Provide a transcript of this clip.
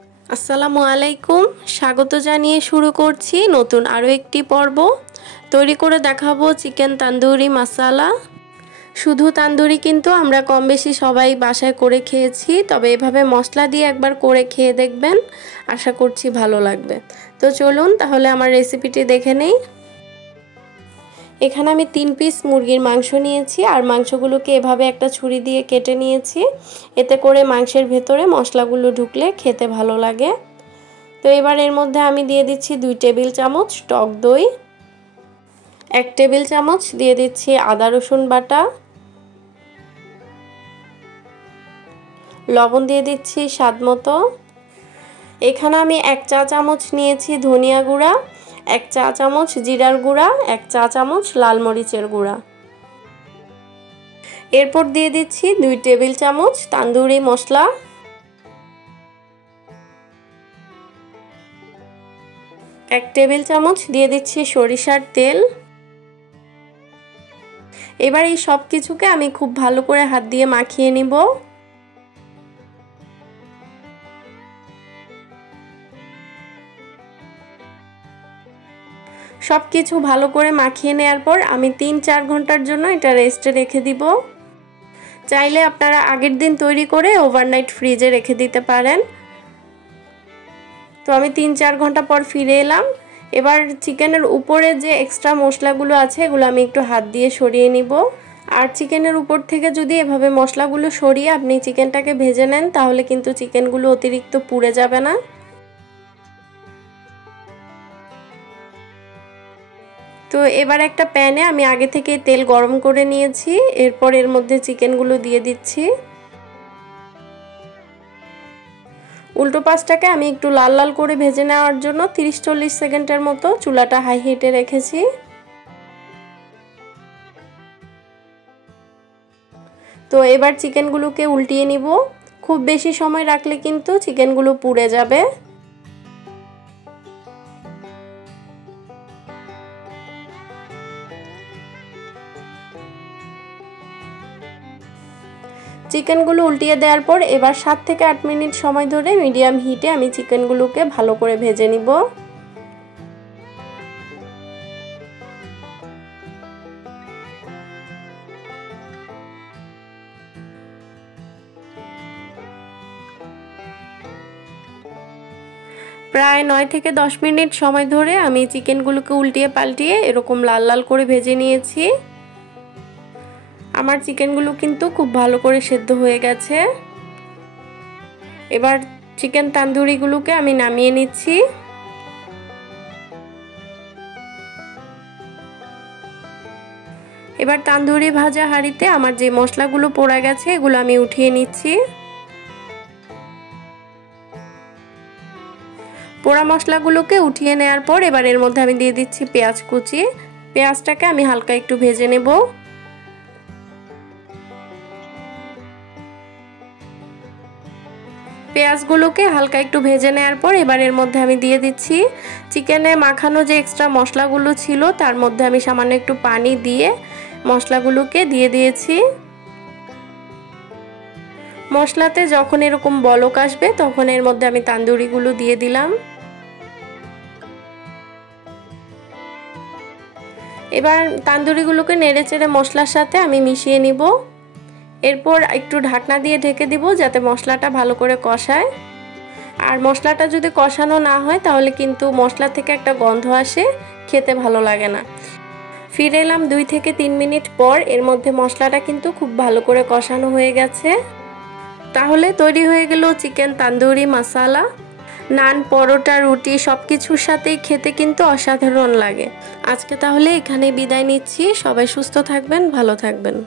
আসসালামু আলাইকুম, স্বাগত জানিয়ে শুরু করছি নতুন আরও একটি পর্ব। তৈরি করে দেখাবো চিকেন তান্দুরি মশলা। শুধু তান্দুরি কিন্তু আমরা কম বেশি সবাই বাসায় করে খেয়েছি, তবে এভাবে মশলা দিয়ে একবার করে খেয়ে দেখবেন, আশা করছি ভালো লাগবে। তো চলুন তাহলে আমার রেসিপিটি দেখে নেই। এখানে আমি 3 পিস মুরগির মাংস নিয়েছি আর মাংসগুলোকে এভাবে একটা ছুরি দিয়ে কেটে নিয়েছি, এতে করে মাংসের ভেতরে মশলাগুলো ঢুকলে খেতে ভালো লাগে। তো এবার এর মধ্যে আমি দিয়ে দিচ্ছি 2 টেবিল চামচ টক দই, 1 টেবিল চামচ দিয়ে দিচ্ছি আদা রসুন বাটা, লবণ দিয়ে দিচ্ছি স্বাদ মতো। এখানে আমি 1 চা চামচ নিয়েছি ধনিয়া গুঁড়া, 1 চা চামচ জিরার গুঁড়া, 1 চা চামচ লাল মরিচের গুঁড়া। এরপর দিয়ে দিচ্ছি 2 টেবিল চামচ তান্দুরি মশলা, 1 টেবিল চামচ দিয়ে দিচ্ছি সরিষার তেল। এবার এই সব কিছুকে আমি খুব ভালো করে হাত দিয়ে মাখিয়ে নিব। সব কিছু ভালো করে মাখিয়ে নেওয়ার পর আমি 3-4 ঘন্টার জন্য এটা রেস্টে রেখে দিব। চাইলে আপনারা আগের দিন তৈরি করে ওভারনাইট ফ্রিজে রেখে দিতে পারেন। তো আমি 3-4 ঘন্টা পর ফিরে এলাম। এবার চিকেনের উপরে যে এক্সট্রা মশলাগুলো আছে এগুলো আমি একটু হাত দিয়ে সরিয়ে নিব। আর চিকেনের উপর থেকে যদি এভাবে মশলাগুলো সরিয়ে আপনি চিকেনটাকে ভেজে নেন তাহলে কিন্তু চিকেনগুলো অতিরিক্ত পুড়ে যাবে না। তো এবার একটা প্যানে আমি আগে থেকে তেল গরম করে নিয়েছি, এরপর এর মধ্যে চিকেনগুলো দিয়ে দিচ্ছি। উল্টো পাশটাকে আমি একটু লাল লাল করে ভেজে নেওয়ার জন্য 30-40 সেকেন্ডের মতো চুলাটা হাই হিটে রেখেছি। তো এবার চিকেনগুলোকে উল্টিয়ে নিব। খুব বেশি সময় রাখলে কিন্তু চিকেনগুলো পুড়ে যাবে। চিকেনগুলো উল্টিয়ে দেওয়ার পর এবার 7 থেকে 8 মিনিট সময় ধরে মিডিয়াম হিটে আমি চিকেনগুলোকে ভালো করে ভেজে নিব। প্রায় 9 থেকে 10 মিনিট সময় ধরে আমি চিকেনগুলোকে উল্টিয়ে পাল্টিয়ে এরকম লাল লাল করে ভেজে নিয়েছি। আমার চিকেনগুলো কিন্তু খুব ভালো করে সেদ্ধ হয়ে গেছে। এবার চিকেন তান্দুরিগুলোকে আমি নামিয়ে নিচ্ছি। এবার তান্দুরি ভাজা হাঁড়িতে আমার যে মশলাগুলো পোড়া গেছে এগুলো আমি উঠিয়ে নিচ্ছি। পোড়া মশলাগুলোকে উঠিয়ে নেওয়ার পর এবার এর মধ্যে আমি দিয়ে দিচ্ছি পেঁয়াজ কুচি। পেঁয়াজটাকে আমি হালকা একটু ভেজে নেব। পেঁয়াজগুলোকে হালকা একটু ভেজে নেওয়ার পর এবার এর মধ্যে আমি দিয়ে দিচ্ছি চিকেনে মাখানো যে এক্সট্রা মশলাগুলো ছিল তার মধ্যে আমি সামান্য একটু পানি দিয়ে মশলাগুলোকে দিয়ে দিয়েছি। মশলাতে যখন এরকম বলক আসবে তখন এর মধ্যে আমি তান্দুরিগুলো দিয়ে দিলাম। এবার তান্দুরিগুলোকে নেড়েচেড়ে মশলার সাথে আমি মিশিয়ে নিব। এরপর একটু ঢাকনা দিয়ে ঢেকে দিব যাতে মশলাটা ভালো করে কষায়। আর মশলাটা যদি কষানো না হয় তাহলে কিন্তু মশলা থেকে একটা গন্ধ আসে, খেতে ভালো লাগে না। ফিরে এলাম 2 থেকে 3 মিনিট পর। এর মধ্যে মশলাটা কিন্তু খুব ভালো করে কষানো হয়ে গেছে। তাহলে তৈরি হয়ে গেল চিকেন তান্দুরি মশলা। নান, পরোটা, রুটি সব কিছুর সাথেই খেতে কিন্তু অসাধারণ লাগে। আজকে তাহলে এখানে বিদায় নিচ্ছি। সবাই সুস্থ থাকবেন, ভালো থাকবেন।